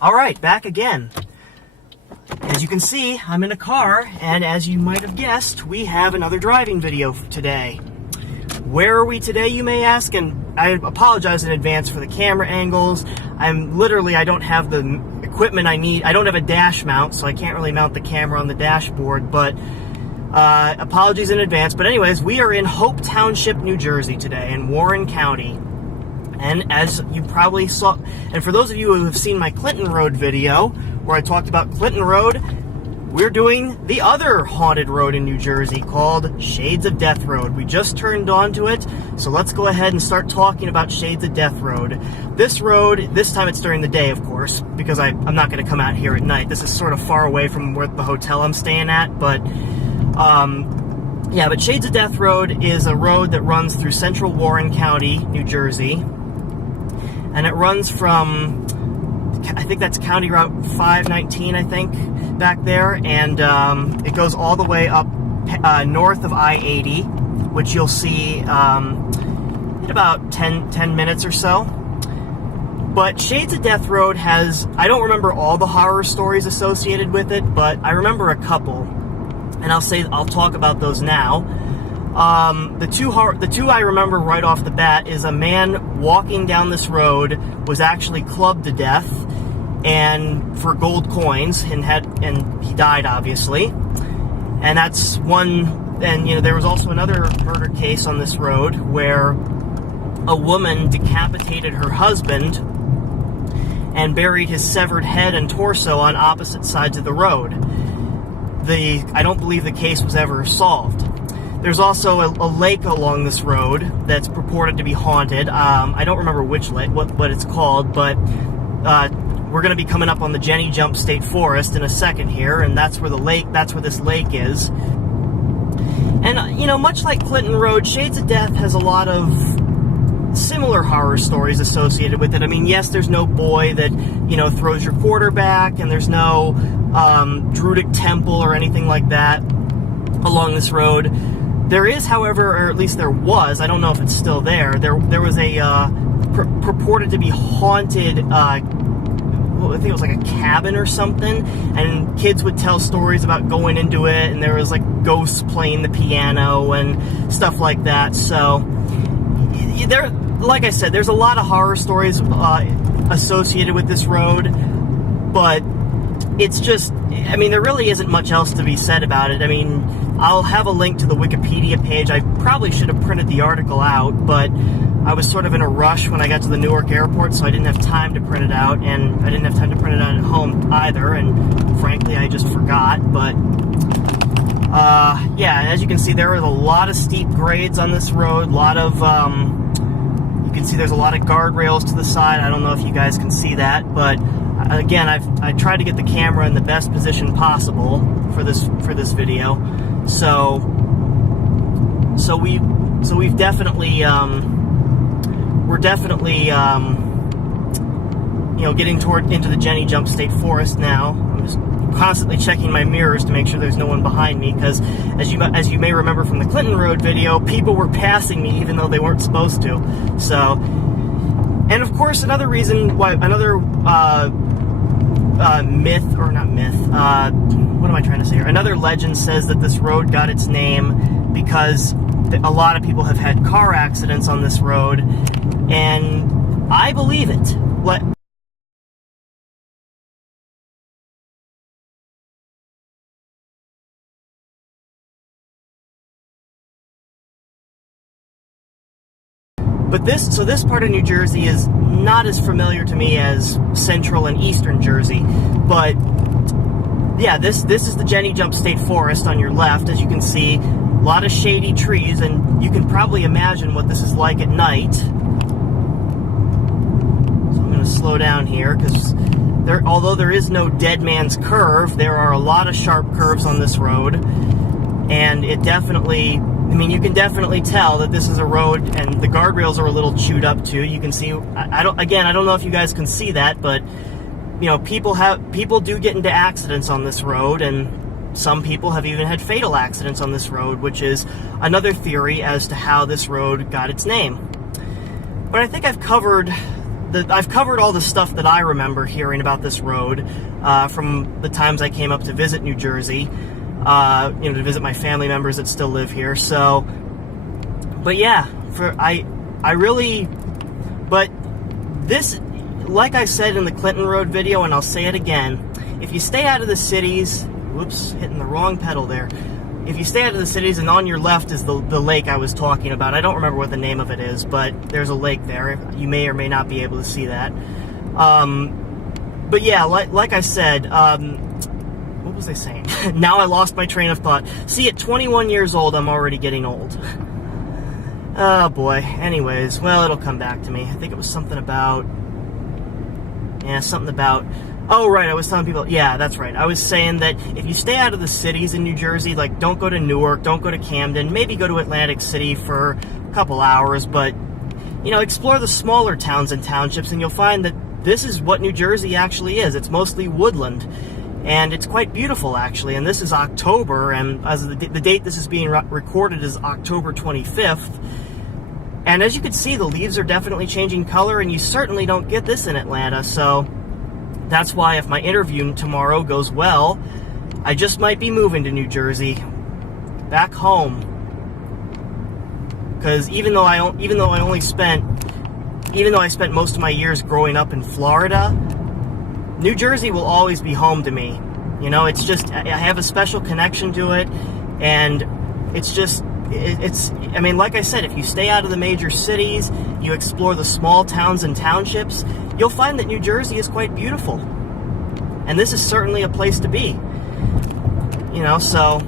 Alright, back again. As you can see, I'm in a car, and as you might have guessed, we have another driving video today. Where are we today, you may ask? And I apologize in advance for the camera angles. I don't have the equipment I need. I don't have a dash mount, so I can't really mount the camera on the dashboard, but apologies in advance. But anyways, we are in Hope Township, New Jersey today, in Warren County. And as you probably saw, and for those of you who have seen my Clinton Road video, where I talked about Clinton Road, we're doing the other haunted road in New Jersey called Shades of Death Road. We just turned onto it, so let's go ahead and start talking about Shades of Death Road. This road, this time it's during the day, of course, because I'm not going to come out here at night. This is sort of far away from where the hotel I'm staying at, but yeah, but Shades of Death Road is a road that runs through central Warren County, New Jersey. And it runs from, I think that's County Route 519, I think, back there. And it goes all the way up north of I-80, which you'll see in about 10 minutes or so. But Shades of Death Road has, I don't remember all the horror stories associated with it, but I remember a couple. And I'll talk about those now. The two I remember right off the bat is a man walking down this road was actually clubbed to death and for gold coins and he died, obviously. And that's one. And there was also another murder case on this road where a woman decapitated her husband and buried his severed head and torso on opposite sides of the road. I don't believe the case was ever solved. There's also a lake along this road that's purported to be haunted. I don't remember which lake, what it's called, but we're going to be coming up on the Jenny Jump State Forest in a second here, and that's where this lake is. And much like Clinton Road, Shades of Death has a lot of similar horror stories associated with it. I mean, yes, there's no boy that throws your quarterback, and there's no Druidic temple or anything like that along this road. There is, however, or at least there was, I don't know if it's still there, there was a purported to be haunted, I think it was like a cabin or something, and kids would tell stories about going into it, and there was like ghosts playing the piano and stuff like that. So, like I said, there's a lot of horror stories associated with this road, but it's just, there really isn't much else to be said about it. I'll have a link to the Wikipedia page. I probably should have printed the article out, but I was sort of in a rush when I got to the Newark airport, so I didn't have time to print it out, and I didn't have time to print it out at home either, and frankly, I just forgot. But, yeah, as you can see, there are a lot of steep grades on this road, a lot of, you can see there's a lot of guardrails to the side. I don't know if you guys can see that, but again, I tried to get the camera in the best position possible for this video. So we've definitely we're definitely getting into the Jenny Jump State Forest now. I'm just constantly checking my mirrors to make sure there's no one behind me, because as you may remember from the Clinton Road video, people were passing me even though they weren't supposed to. So, and of course, another reason why, another what am I trying to say here? Another legend says that this road got its name because a lot of people have had car accidents on this road, and I believe it. But this part of New Jersey is not as familiar to me as central and eastern Jersey. But yeah, this is the Jenny Jump State Forest on your left. As you can see, a lot of shady trees, and you can probably imagine what this is like at night. So I'm going to slow down here, because although there is no dead man's curve, there are a lot of sharp curves on this road, and it definitely, you can definitely tell that this is a road, and the guardrails are a little chewed up too. You can see, I don't know if you guys can see that, but people do get into accidents on this road, and some people have even had fatal accidents on this road, which is another theory as to how this road got its name. But I think I've covered I've covered all the stuff that I remember hearing about this road from the times I came up to visit New Jersey, to visit my family members that still live here. So, but yeah, but this, like I said in the Clinton Road video, and I'll say it again, if you stay out of the cities, whoops, hitting the wrong pedal there. If you stay out of the cities and on your left is the lake I was talking about. I don't remember what the name of it is, but there's a lake there. You may or may not be able to see that. But yeah, like I said, what was I saying? Now I lost my train of thought. See, at 21 years old, I'm already getting old. Oh boy. Anyways, well, it'll come back to me. I think it was something about... Oh, right, I was telling people, yeah, that's right. I was saying that if you stay out of the cities in New Jersey, like, don't go to Newark, don't go to Camden, maybe go to Atlantic City for a couple hours, but, explore the smaller towns and townships, and you'll find that this is what New Jersey actually is. It's mostly woodland, and it's quite beautiful, actually, and this is October, and as the date this is being recorded is October 25th, and as you can see, the leaves are definitely changing color, and you certainly don't get this in Atlanta, so... That's why if my interview tomorrow goes well, I just might be moving to New Jersey, back home. Because even though I spent most of my years growing up in Florida, New Jersey will always be home to me. It's just, I have a special connection to it, and like I said, if you stay out of the major cities, you explore the small towns and townships, you'll find that New Jersey is quite beautiful. And this is certainly a place to be. So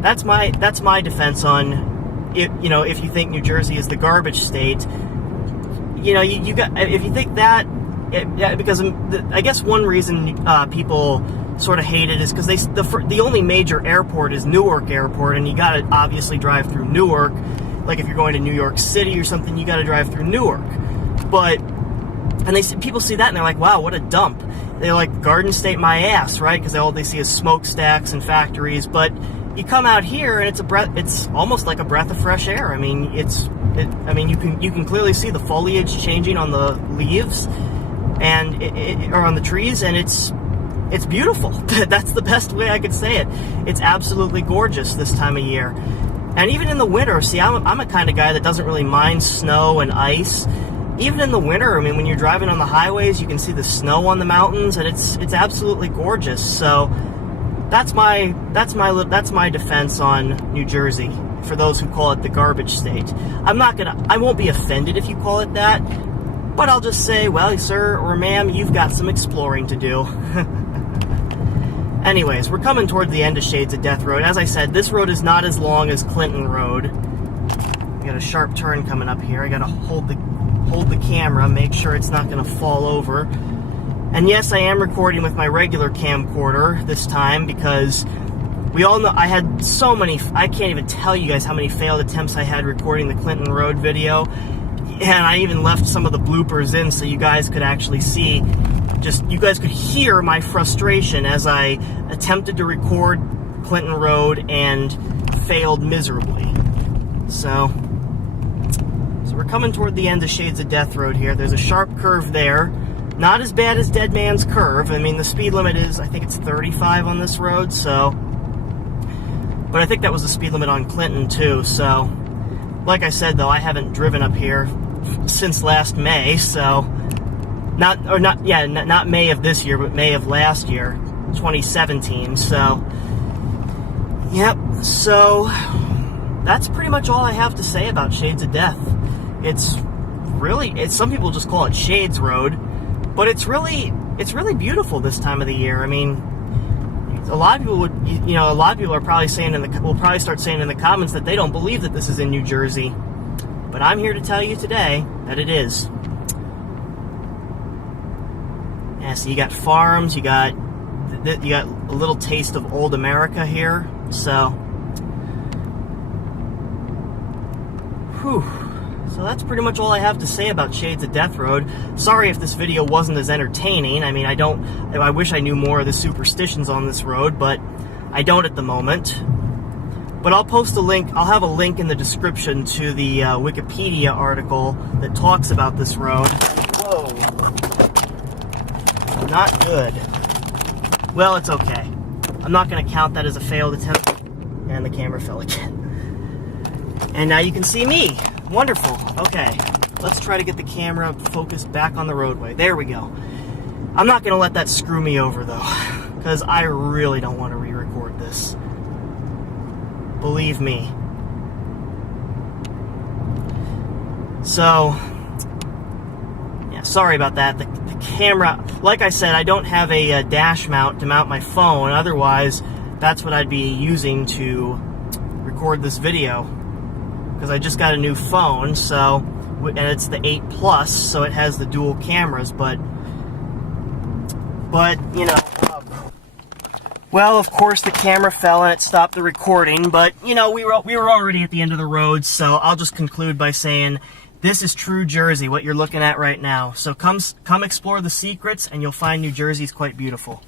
that's my defense on it. If you think New Jersey is the garbage state, you got, if you think that, because I guess one reason people sort of hate it is because the only major airport is Newark Airport, and you got to obviously drive through Newark. Like if you're going to New York City or something, you got to drive through Newark. And people see that and they're like, wow, what a dump. They're like, Garden State my ass, right? Because all they see is smokestacks and factories. But you come out here and it's almost like a breath of fresh air. I mean, you can clearly see the foliage changing on the leaves or on the trees, and it's beautiful. That's the best way I could say it. It's absolutely gorgeous this time of year. And even in the winter, see, I'm a kind of guy that doesn't really mind snow and ice. Even in the winter, when you're driving on the highways, you can see the snow on the mountains, and it's absolutely gorgeous. So that's my defense on New Jersey for those who call it the garbage state. I won't be offended if you call it that, but I'll just say, well, sir or ma'am, you've got some exploring to do. Anyways, we're coming toward the end of Shades of Death Road. As I said, this road is not as long as Clinton Road. We got a sharp turn coming up here. I gotta hold the camera, make sure it's not going to fall over. And yes, I am recording with my regular camcorder this time because we all know I had so many, I can't even tell you guys how many failed attempts I had recording the Clinton Road video. And I even left some of the bloopers in so you guys could actually see, you guys could hear my frustration as I attempted to record Clinton Road and failed miserably. So we're coming toward the end of Shades of Death Road here. There's a sharp curve there. Not as bad as Dead Man's Curve. The speed limit is, I think it's 35 on this road, so... But I think that was the speed limit on Clinton, too, so... Like I said, though, I haven't driven up here since last May, so... Not May of this year, but May of last year, 2017, so... Yep, so... That's pretty much all I have to say about Shades of Death. It's some people just call it Shades Road, but it's really beautiful this time of the year. A lot of people are probably saying will probably start saying in the comments that they don't believe that this is in New Jersey, but I'm here to tell you today that it is. Yeah, so you got farms, you got a little taste of old America here, so. Whew. So that's pretty much all I have to say about Shades of Death Road. Sorry if this video wasn't as entertaining. I wish I knew more of the superstitions on this road, but I don't at the moment. But I'll post a link, I'll have a link in the description to the Wikipedia article that talks about this road. Whoa. Not good. Well, it's okay. I'm not going to count that as a failed attempt. And the camera fell again. And now you can see me. Wonderful. Okay. Let's try to get the camera focused back on the roadway. There we go. I'm not going to let that screw me over, though, because I really don't want to re-record this. Believe me. So, yeah, sorry about that. The camera, like I said, I don't have a dash mount to mount my phone. Otherwise, that's what I'd be using to record this video. Because I just got a new phone, so, and it's the 8 Plus, so it has the dual cameras, but you know, well, of course the camera fell and it stopped the recording, but, you know, we were already at the end of the road, so I'll just conclude by saying, this is true Jersey, what you're looking at right now. So come explore the secrets, and you'll find New Jersey's quite beautiful.